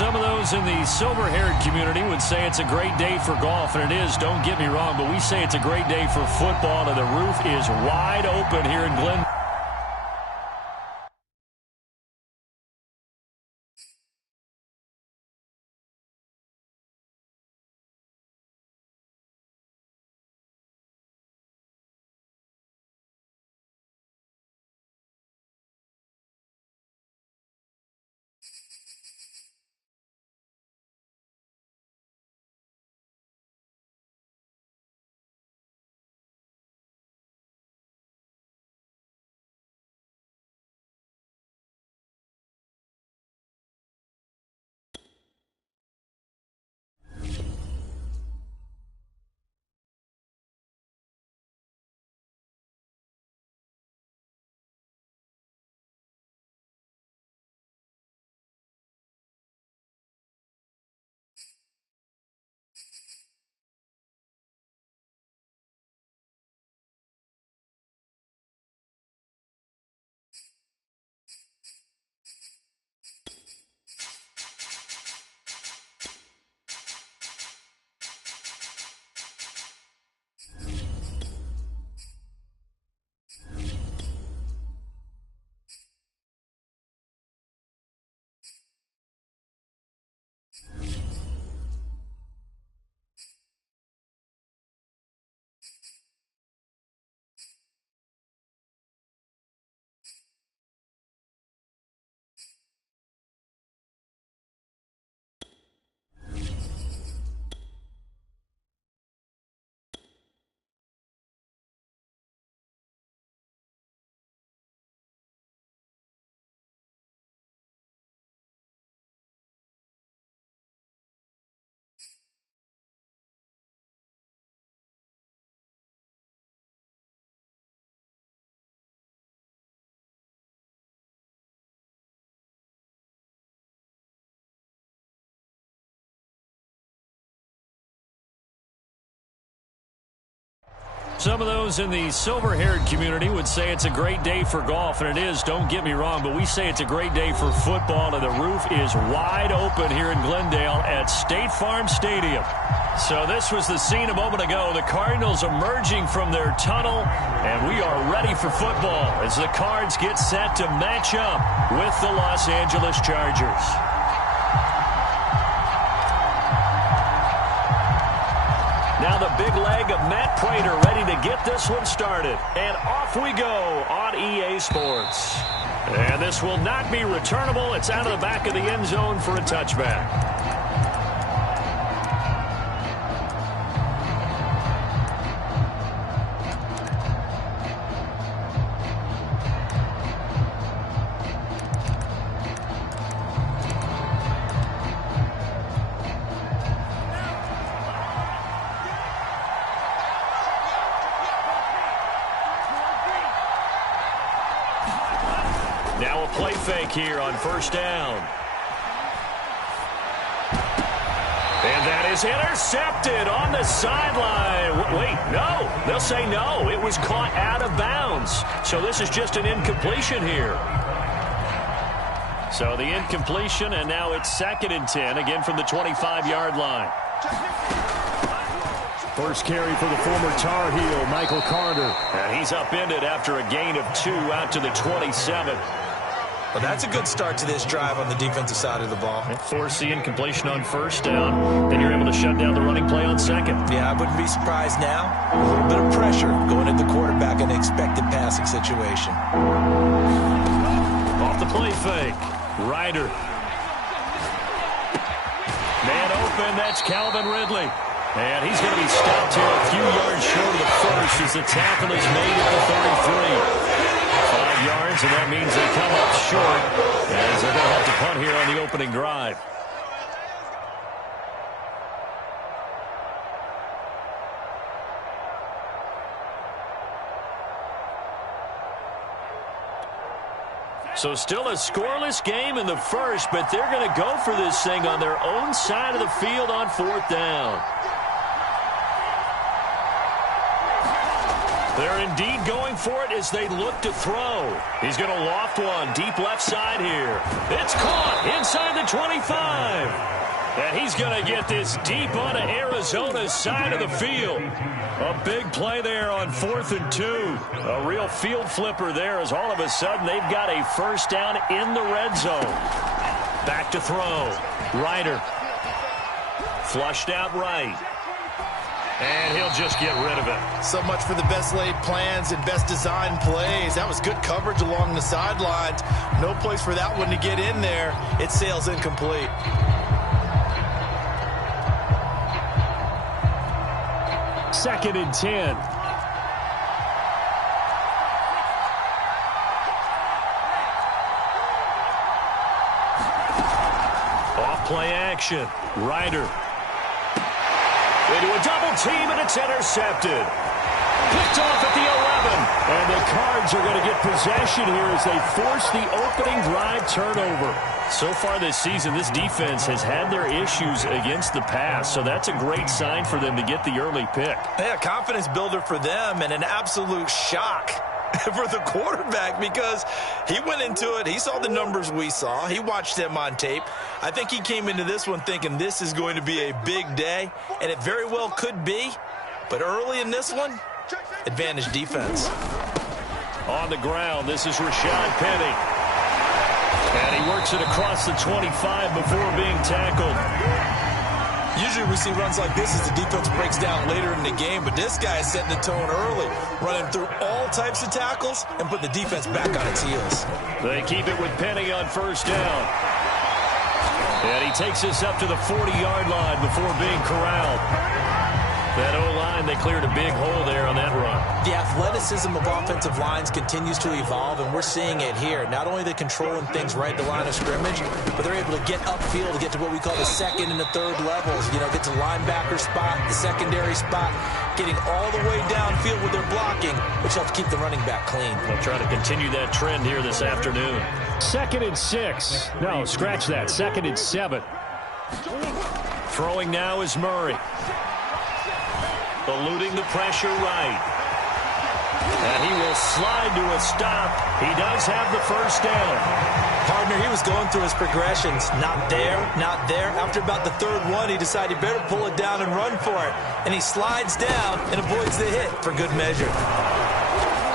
Some of those in the silver-haired community would say it's a great day for golf, and it is, don't get me wrong, but we say it's a great day for football, and the roof is wide open here in Glen. Some of those in the silver-haired community would say it's a great day for golf, and it is, don't get me wrong, but we say it's a great day for football, and the roof is wide open here in Glendale at State Farm Stadium. So this was the scene a moment ago. The Cardinals emerging from their tunnel, and we are ready for football as the Cards get set to match up with the Los Angeles Chargers. Now the big leg of Matt Prater ready to get this one started. And off we go on EA Sports. And this will not be returnable. It's out of the back of the end zone for a touchback. Now a play fake here on first down. And that is intercepted on the sideline. Wait, no. They'll say no. It was caught out of bounds. So this is just an incompletion here. So the incompletion, and now it's 2nd and 10, again from the 25-yard line. First carry for the former Tar Heel, Michael Carter. And he's upended after a gain of 2 out to the 27. Well, that's a good start to this drive on the defensive side of the ball. Force the incompletion on first down. Then you're able to shut down the running play on second. Yeah, I wouldn't be surprised now. A little bit of pressure going at the quarterback in an expected passing situation. Off the play fake. Ryder. Man open. That's Calvin Ridley. And he's going to be stopped here a few yards short of the first as the tackle is made at the 33. 5 yards, and that means they come up short as they're going to have to punt here on the opening drive. So still a scoreless game in the first, but they're going to go for this thing on their own side of the field on 4th down. They're indeed going for it as they look to throw. He's going to loft one deep left side here. It's caught inside the 25. And he's going to get this deep onto Arizona's side of the field. A big play there on 4th and 2. A real field flipper there as all of a sudden they've got a first down in the red zone. Back to throw. Ryder. Flushed out right. And he'll just get rid of it. So much for the best laid plans and best designed plays. That was good coverage along the sidelines. No place for that one to get in there. It sails incomplete. Second and 10. Off play action. Ryder. Into a double team, and it's intercepted. Picked off at the 11. And the Cards are going to get possession here as they force the opening drive turnover. So far this season, this defense has had their issues against the pass, so that's a great sign for them to get the early pick. Yeah, confidence builder for them and an absolute shock for the quarterback because he went into it. He saw the numbers we saw. He watched them on tape. I think he came into this one thinking this is going to be a big day, and it very well could be. But early in this one, advantage defense. On the ground, this is Rashad Penny. And he works it across the 25 before being tackled. Usually we see runs like this as the defense breaks down later in the game, but this guy is setting the tone early, running through all types of tackles and putting the defense back on its heels. They keep it with Penny on first down. And he takes us up to the 40-yard line before being corralled. That O-line, they cleared a big hole there on that run. The athleticism of offensive lines continues to evolve, and we're seeing it here. Not only are they controlling things right at the line of scrimmage, but they're able to get upfield to get to what we call the second and the third levels. You know, get to linebacker spot, the secondary spot, getting all the way downfield with their blocking, which helps keep the running back clean. They'll try to continue that trend here this afternoon. 2nd and 6. No, scratch that. 2nd and 7. Throwing now is Murray. Eluding the pressure right. And he will slide to a stop. He does have the first down. Partner, he was going through his progressions. Not there, not there. After about the third one, he decided he better pull it down and run for it. And he slides down and avoids the hit for good measure.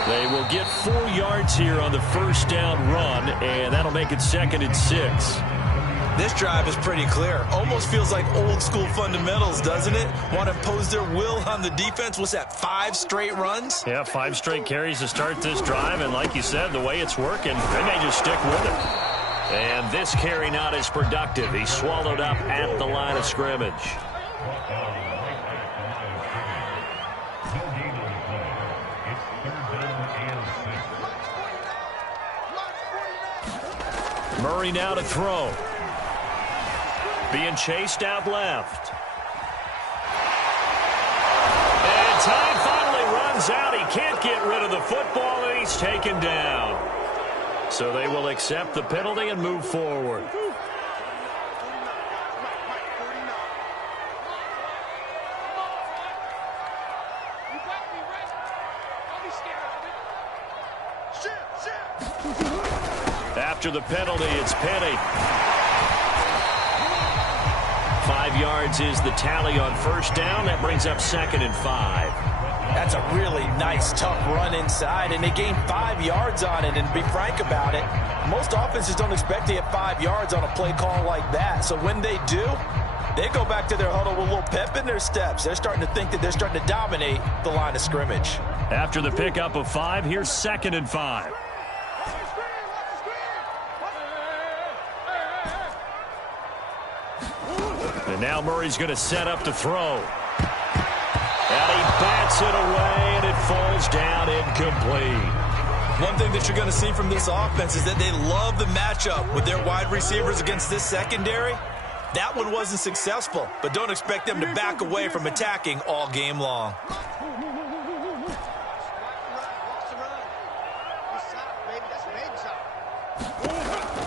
They will get 4 yards here on the first down run, and that'll make it 2nd and 6. This drive is pretty clear. Almost feels like old school fundamentals, doesn't it? Want to impose their will on the defense. What's that, 5 straight runs? Yeah, 5 straight carries to start this drive, and like you said, the way it's working, they may just stick with it. And this carry not as productive. He's swallowed up at the line of scrimmage. Murray now to throw. Being chased out left. And time finally runs out. He can't get rid of the football, and he's taken down. So they will accept the penalty and move forward. After the penalty, it's Penny. 5 yards is the tally on first down. That brings up 2nd and 5. That's a really nice, tough run inside, and they gained 5 yards on it. And to be frank about it, most offenses don't expect to get 5 yards on a play call like that. So when they do, they go back to their huddle with a little pep in their steps. They're starting to think that they're starting to dominate the line of scrimmage. After the pickup of 5, here's 2nd and 5. And now Murray's going to set up to throw. And he bats it away, and it falls down incomplete. One thing that you're going to see from this offense is that they love the matchup with their wide receivers against this secondary. That one wasn't successful, but don't expect them to back away from attacking all game long.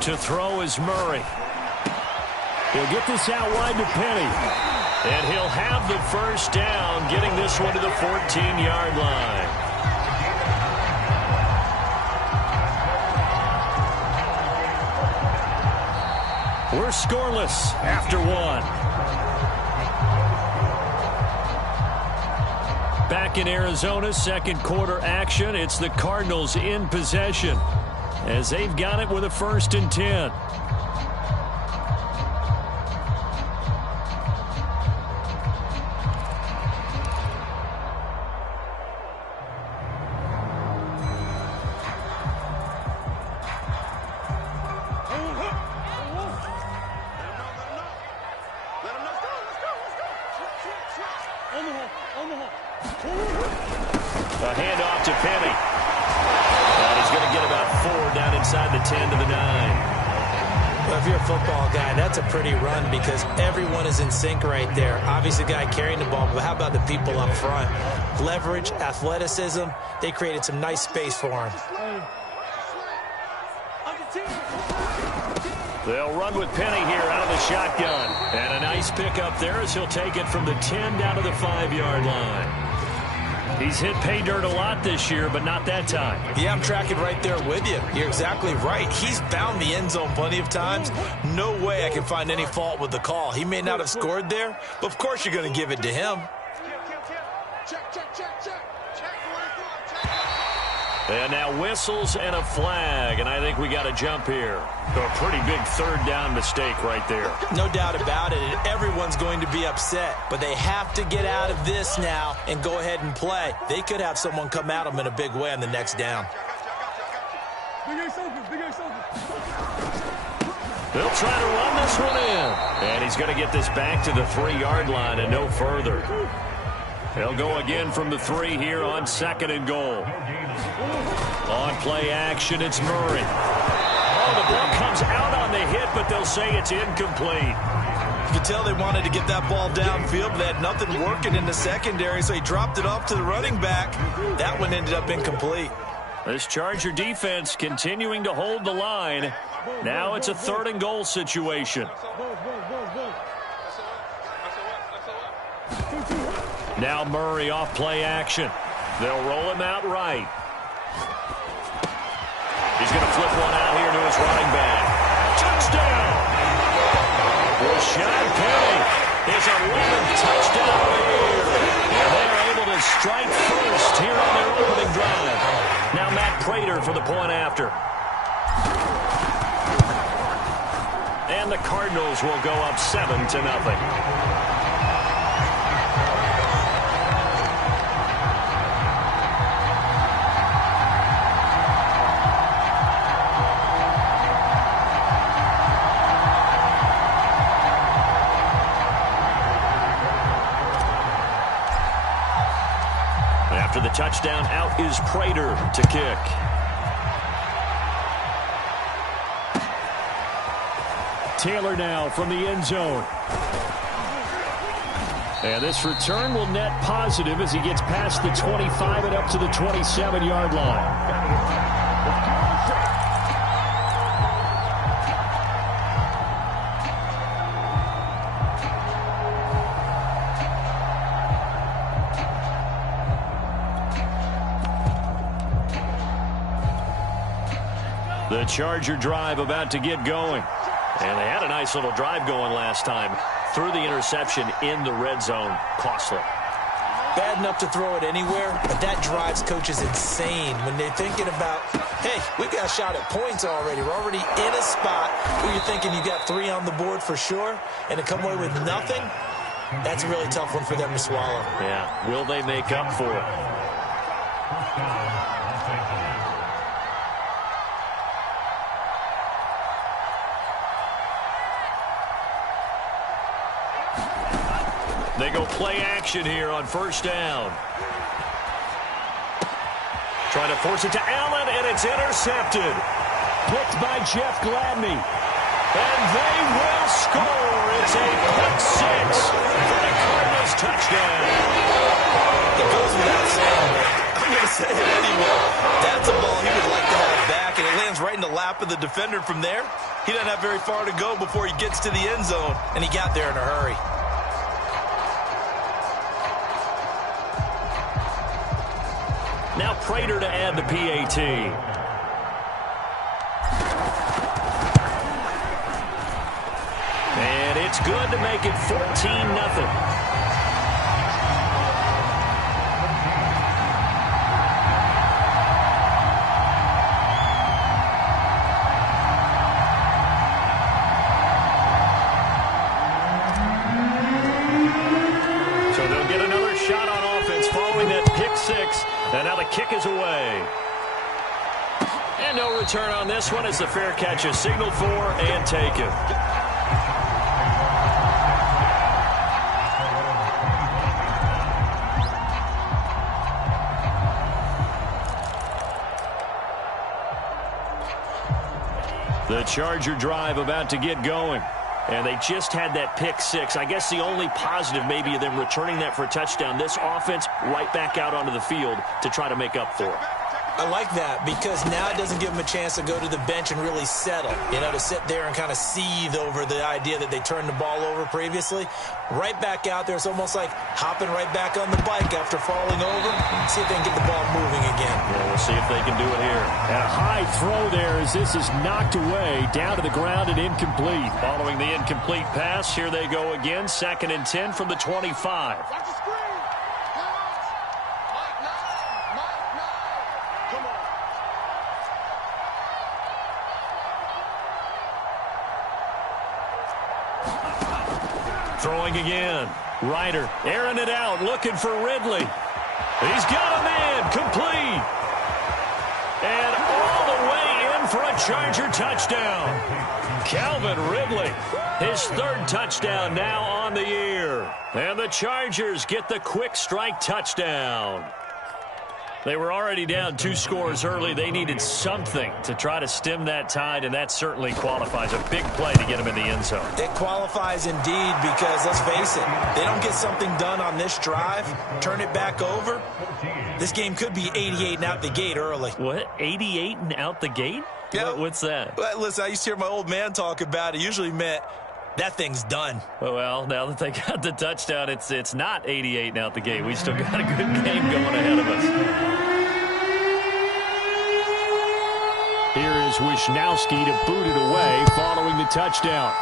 To throw is Murray. He'll get this out wide to Penny. And he'll have the first down, getting this one to the 14-yard line. We're scoreless after one. Back in Arizona, second quarter action. It's the Cardinals in possession as they've got it with a 1st and 10. A handoff to Penny. And he's going to get about 4 down inside the 10 to the 9. Well, if you're a football guy, that's a pretty run because everyone is in sync right there. Obviously, the guy carrying the ball, but how about the people up front? Leverage, athleticism, they created some nice space for him. They'll run with Penny here out of the shotgun. And a nice pickup there as he'll take it from the 10 down to the 5-yard line. He's hit pay dirt a lot this year, but not that time. Yeah, I'm tracking right there with you. You're exactly right. He's found the end zone plenty of times. No way I can find any fault with the call. He may not have scored there, but of course you're going to give it to him. And now whistles and a flag, and I think we got a jump here. A pretty big 3rd down mistake right there. No doubt about it, and everyone's going to be upset. But they have to get out of this now and go ahead and play. They could have someone come at them in a big way on the next down. They'll try to run this one in. And he's going to get this back to the 3-yard line and no further. They'll go again from the 3 here on 2nd and goal. On play action, it's Murray. Oh, the ball comes out on the hit, but they'll say it's incomplete. You can tell they wanted to get that ball downfield, but they had nothing working in the secondary, so he dropped it off to the running back. That one ended up incomplete. This Charger defense continuing to hold the line. Now it's a 3rd and goal situation. Now Murray off play action. They'll roll him out right. He's going to flip one out here to his running back. Touchdown! Rashad Penny, his 11th touchdown of the year. And they're able to strike first here on their opening drive. Now Matt Prater for the point after. And the Cardinals will go up 7-0. After the touchdown, out is Prater to kick. Taylor now from the end zone. And this return will net positive as he gets past the 25 and up to the 27-yard line. The Charger drive about to get going. And they had a nice little drive going last time. Threw the interception in the red zone. Costly. Bad enough to throw it anywhere, but that drives coaches insane when they're thinking about, hey, we've got a shot at points already. We're already in a spot where you're thinking you got 3 on the board for sure, and to come away with nothing, that's a really tough one for them to swallow. Yeah, will they make up for it? They go play action here on 1st down. Trying to force it to Allen, and it's intercepted. Picked by Jeff Gladney. And they will score. It's a quick 6 for the Cardinals touchdown. It goes without saying, I'm going to say it anyway. That's a ball he would like to have back, and it lands right in the lap of the defender from there. He doesn't have very far to go before he gets to the end zone, and he got there in a hurry. Now Prater to add the PAT. It's good to make it 14-0. And now the kick is away. And no return on this one as the fair catch is signaled for and taken. The Charger drive about to get going. And they just had that pick six. I guess the only positive maybe of them returning that for a touchdown. This offense right back out onto the field to try to make up for it. I like that because now it doesn't give them a chance to go to the bench and really settle, to sit there and kind of seethe over the idea that they turned the ball over previously. Right back out there, it's almost like hopping right back on the bike after falling over. See if they can get the ball moving again. Yeah, we'll see if they can do it here. And a high throw there as this is knocked away, down to the ground and incomplete. Following the incomplete pass, here they go again, 2nd and 10 from the 25. Throwing again. Ryder airing it out, looking for Ridley. He's got a man, complete. And all the way in for a Charger touchdown. Calvin Ridley, his 3rd touchdown now on the year. And the Chargers get the quick strike touchdown. They were already down 2 scores early. They needed something to try to stem that tide, and that certainly qualifies. A big play to get them in the end zone. It qualifies indeed because, let's face it, they don't get something done on this drive, turn it back over, this game could be 88 and out the gate early. What? 88 and out the gate? Yeah. What's that? Well, listen, I used to hear my old man talk about it. Usually meant that thing's done. Well, now that they got the touchdown, it's not 88 and out the gate. We still got a good game going ahead of us. Here is Wishnowski to boot it away following the touchdown.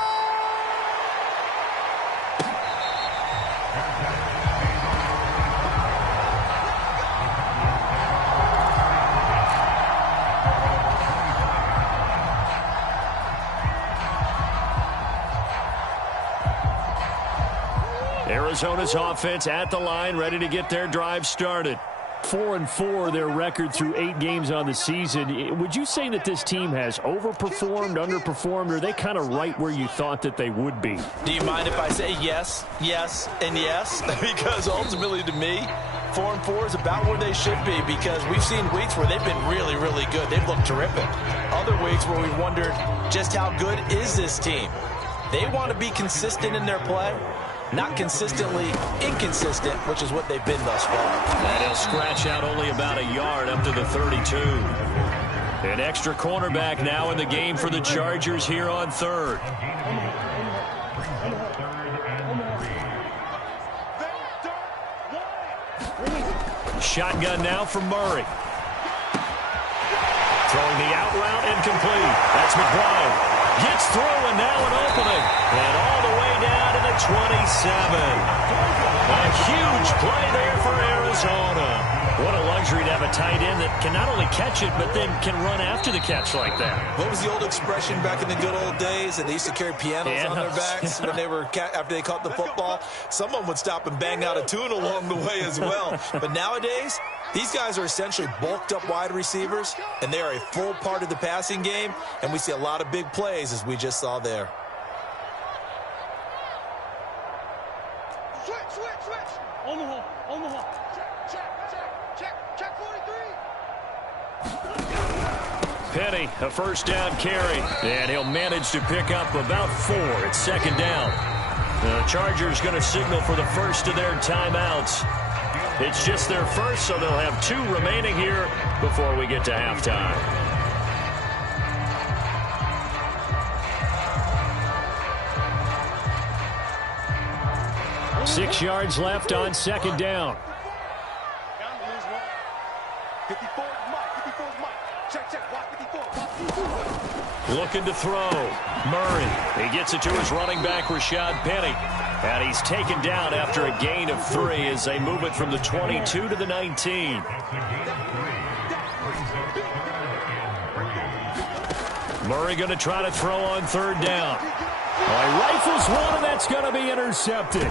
Arizona's offense at the line, ready to get their drive started. 4-4 their record through 8 games on the season. Would you say that this team has overperformed, underperformed, or are they kind of right where you thought that they would be? Do you mind if I say yes, yes, and yes? Because ultimately to me, 4-4 is about where they should be because we've seen weeks where they've been really, really good. They've looked terrific. Other weeks where we've wondered just how good is this team? They want to be consistent in their play. Not consistently inconsistent, which is what they've been thus far. And he'll scratch out only about a yard up to the 32. An extra cornerback now in the game for the Chargers here on 3rd. Shotgun now from Murray. Throwing the out route incomplete. That's McBride. Gets through and now an opening. And all the way down to the 27. A huge play there for Arizona. What a luxury to have a tight end that can not only catch it, but then can run after the catch like that. What was the old expression back in the good old days? And they used to carry pianos on their backs when they were after they caught the football. Someone would stop and bang out a tune along the way as well. But nowadays, these guys are essentially bulked up wide receivers, and they are a full part of the passing game, and we see a lot of big plays as we just saw there. Switch. Omaha. Check 43. Penny, a first down carry, and he'll manage to pick up about 4. It's 2nd down. The Chargers going to signal for the first of their timeouts. It's just their first, so they'll have 2 remaining here before we get to halftime. Six yards left on 2nd down. 54 Mike. Check. Watch 54. Looking to throw. Murray. He gets it to his running back, Rashad Penny. And he's taken down after a gain of 3 as they move it from the 22 to the 19. Murray going to try to throw on 3rd down. He rifles one, and that's going to be intercepted.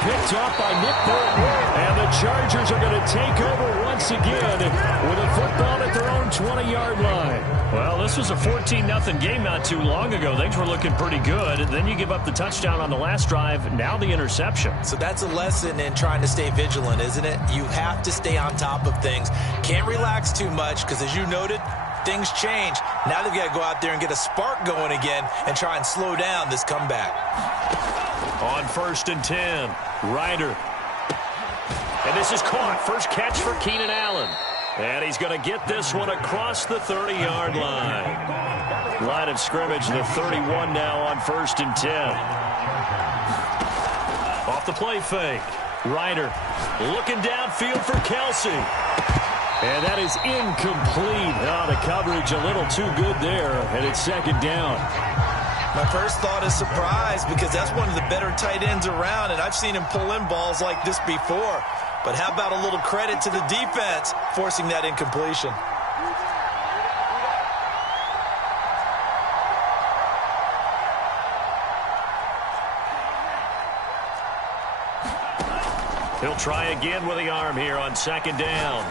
Picked off by Nick Bolton. And the Chargers are going to take over once again with a football at their own 20-yard line. Well, this was a 14-0 game not too long ago. Things were looking pretty good. Then you give up the touchdown on the last drive. Now the interception. So that's a lesson in trying to stay vigilant, isn't it? You have to stay on top of things. Can't relax too much because, as you noted, things change. Now they've got to go out there and get a spark going again and try and slow down this comeback. On 1st and 10, Ryder. And this is caught. First catch for Keenan Allen. And he's going to get this one across the 30-yard line. Line of scrimmage, the 31 now on 1st and 10. Off the play fake. Ryder looking downfield for Kelsey. And that is incomplete. Oh, the coverage a little too good there, and it's 2nd down. My first thought is surprise because that's one of the better tight ends around, and I've seen him pull in balls like this before. But how about a little credit to the defense forcing that incompletion? He'll try again with the arm here on 2nd down.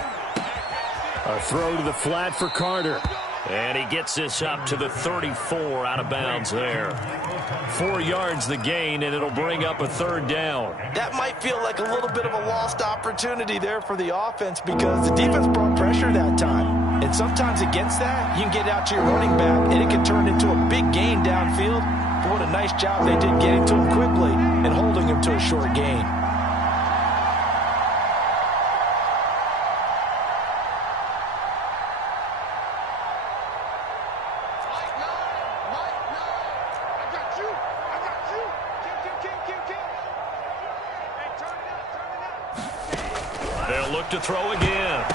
A throw to the flat for Carter. And he gets this up to the 34 out of bounds there. 4 yards the gain, and it'll bring up a 3rd down. That might feel like a little bit of a lost opportunity there for the offense because the defense brought pressure that time. And sometimes against that, you can get out to your running back, and it can turn into a big gain downfield. But what a nice job they did getting to him quickly and holding him to a short gain. They'll look to throw again.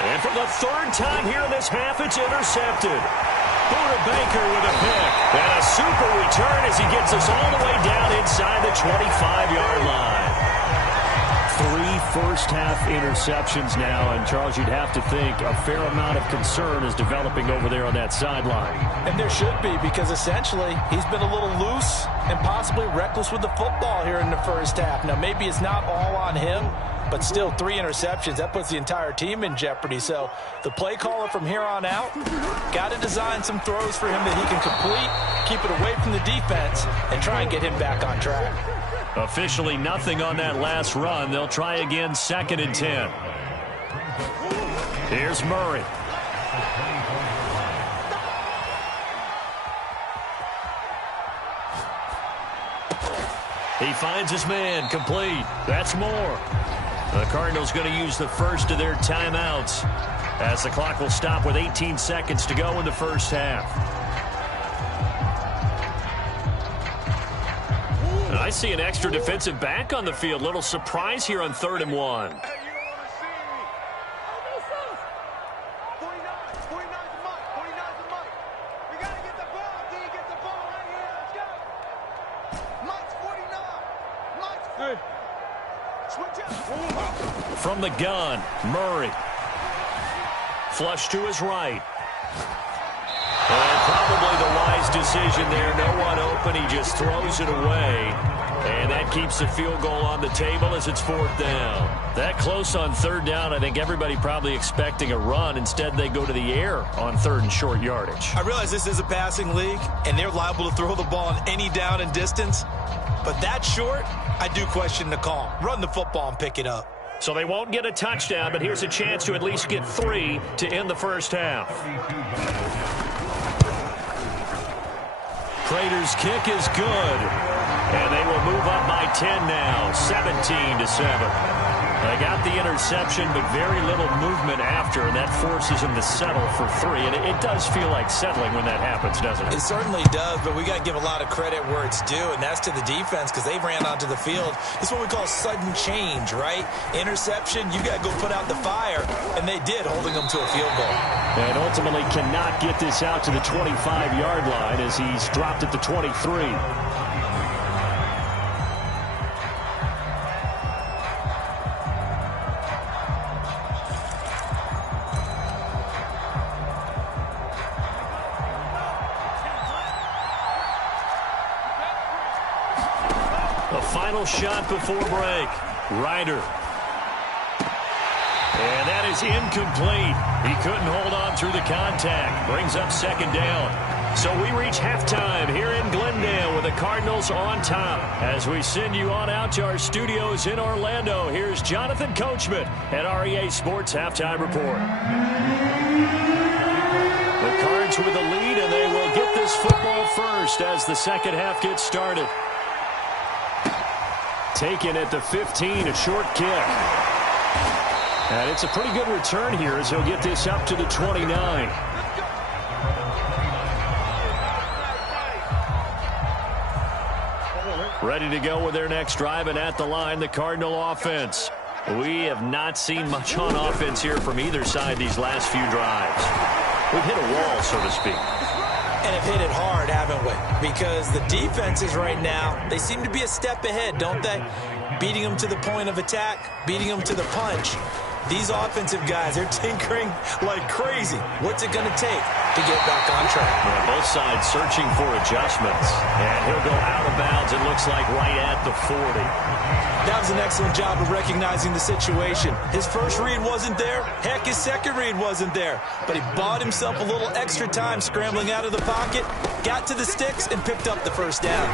And for the 3rd time here in this half, it's intercepted. Buda Baker with a pick. And a super return as he gets us all the way down inside the 25-yard line. 3 first-half interceptions now, and Charles, you'd have to think a fair amount of concern is developing over there on that sideline. And there should be because essentially he's been a little loose and possibly reckless with the football here in the first half. Now maybe it's not all on him, but still 3 interceptions. That puts the entire team in jeopardy. So the play caller from here on out got to design some throws for him that he can complete, keep it away from the defense, and try and get him back on track. Officially nothing on that last run. They'll try again 2nd and 10. Here's Murray. He finds his man, complete. That's more. The Cardinals going to use the first of their timeouts as the clock will stop with 18 seconds to go in the first half. And I see an extra defensive back on the field. Little surprise here on 3rd and 1. From the gun, Murray. Flush to his right. And probably the wise decision there. No one open. He just throws it away. And that keeps the field goal on the table as it's 4th down. That close on 3rd down, I think everybody probably expecting a run. Instead, they go to the air on 3rd and short yardage. I realize this is a passing league, and they're liable to throw the ball on any down and distance. But that short, I do question the call. Run the football and pick it up. So they won't get a touchdown, but here's a chance to at least get 3 to end the first half. Prater's kick is good. And they will move up by 10 now, 17-7. They got the interception, but very little movement after, and that forces them to settle for 3. And it does feel like settling when that happens, doesn't it? It certainly does, but we got to give a lot of credit where it's due, and that's to the defense because they ran onto the field. It's what we call sudden change, right? Interception, you got to go put out the fire, and they did, holding them to a field goal. And ultimately cannot get this out to the 25-yard line as he's dropped at the 23. Final shot before break. Ryder. And that is incomplete. He couldn't hold on through the contact. Brings up second down. So we reach halftime here in Glendale with the Cardinals on top. As we send you on out to our studios in Orlando, here's Jonathan Coachman at REA Sports Halftime Report. The Cards with the lead, and they will get this football first as the second half gets started. Taken at the 15, a short kick. And it's a pretty good return here as he'll get this up to the 29. Ready to go with their next drive, and at the line, the Cardinal offense. We have not seen much on offense here from either side these last few drives. We've hit a wall, so to speak. And have hit it hard, haven't we? Because the defenses right now, they seem to be a step ahead, don't they? Beating them to the point of attack, beating them to the punch. These offensive guys, they're tinkering like crazy. What's it going to take to get back on track? Yeah, both sides searching for adjustments. And he'll go out of bounds, it looks like, right at the 40. That was an excellent job of recognizing the situation. His first read wasn't there. Heck, his second read wasn't there. But he bought himself a little extra time scrambling out of the pocket, got to the sticks, and picked up the first down.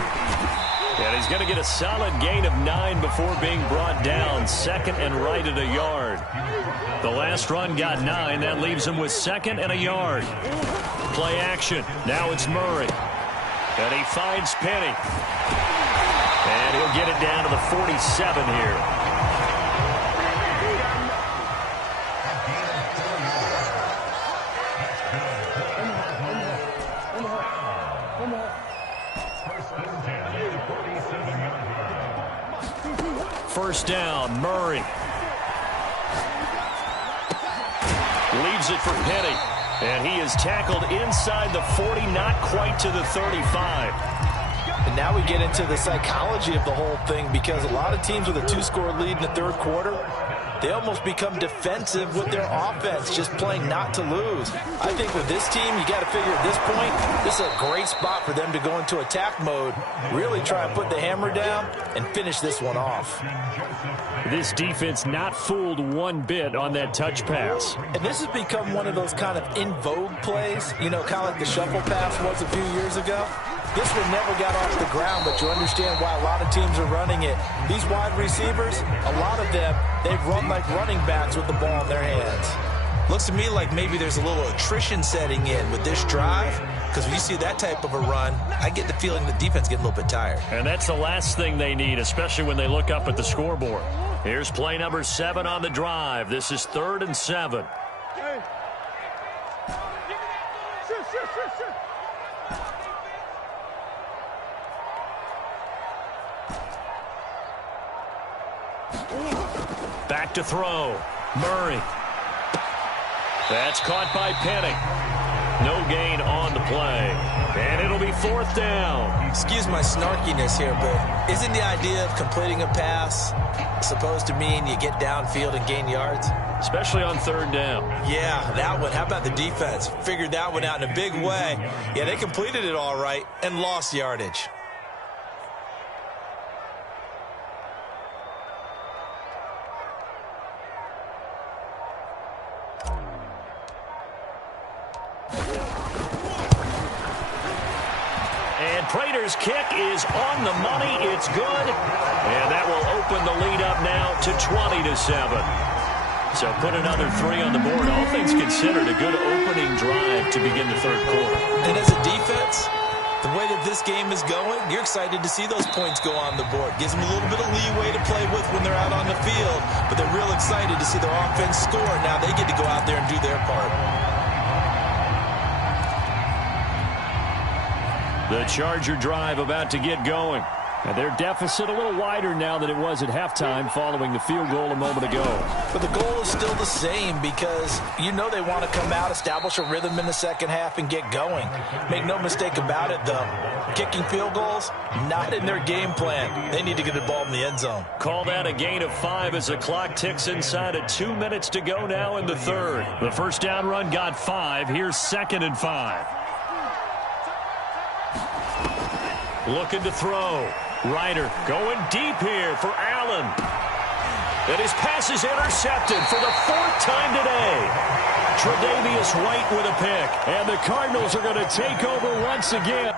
And he's going to get a solid gain of 9 before being brought down. Second and right at a yard. The last run got 9. That leaves him with second and a yard. Play action. Now it's Murray. And he finds Penny. And he'll get it down to the 47 here. First down, Murray. Leaves it for Penny. And he is tackled inside the 40, not quite to the 35. And now we get into the psychology of the whole thing, because a lot of teams with a 2-score lead in the third quarter, they almost become defensive with their offense, just playing not to lose. I think with this team, you got to figure at this point, this is a great spot for them to go into attack mode, really try and put the hammer down and finish this one off. This defense not fooled one bit on that touch pass. And this has become one of those kind of in vogue plays, you know, kind of like the shuffle pass was a few years ago. This one never got off the ground, but you understand why a lot of teams are running it. These wide receivers, a lot of them, they've run like running backs with the ball in their hands. Looks to me like maybe there's a little attrition setting in with this drive, because when you see that type of a run, I get the feeling the defense getting a little bit tired. And that's the last thing they need, especially when they look up at the scoreboard. Here's play number 7 on the drive. This is 3rd and 7. Back to throw. Murray. That's caught by Penny. No gain on the play. And it'll be 4th down. Excuse my snarkiness here, but isn't the idea of completing a pass supposed to mean you get downfield and gain yards? Especially on 3rd down. Yeah, that one. How about the defense? Figured that one out in a big way. Yeah, they completed it all right and lost yardage. Prater's kick is on the money. It's good. And that will open the lead up now to 20-7. So put another 3 on the board. All things considered, a good opening drive to begin the third quarter. And as a defense, The way that this game is going, you're excited to see those points go on the board. Gives them a little bit of leeway to play with when they're out on the field, but they're real excited to see their offense score. Now they get to go out there and do their part. The Charger drive about to get going. And their deficit a little wider now than it was at halftime following the field goal a moment ago. But the goal is still the same because you know they want to come out, establish a rhythm in the second half, and get going. Make no mistake about it, though. Kicking field goals, not in their game plan. They need to get the ball in the end zone. Call that a gain of 5 as the clock ticks inside of 2 minutes to go now in the third. The first down run got 5. Here's 2nd and 5. Looking to throw. Ryder going deep here for Allen. And his pass is intercepted for the 4th time today. Tre'Davious White with a pick. And the Cardinals are going to take over once again.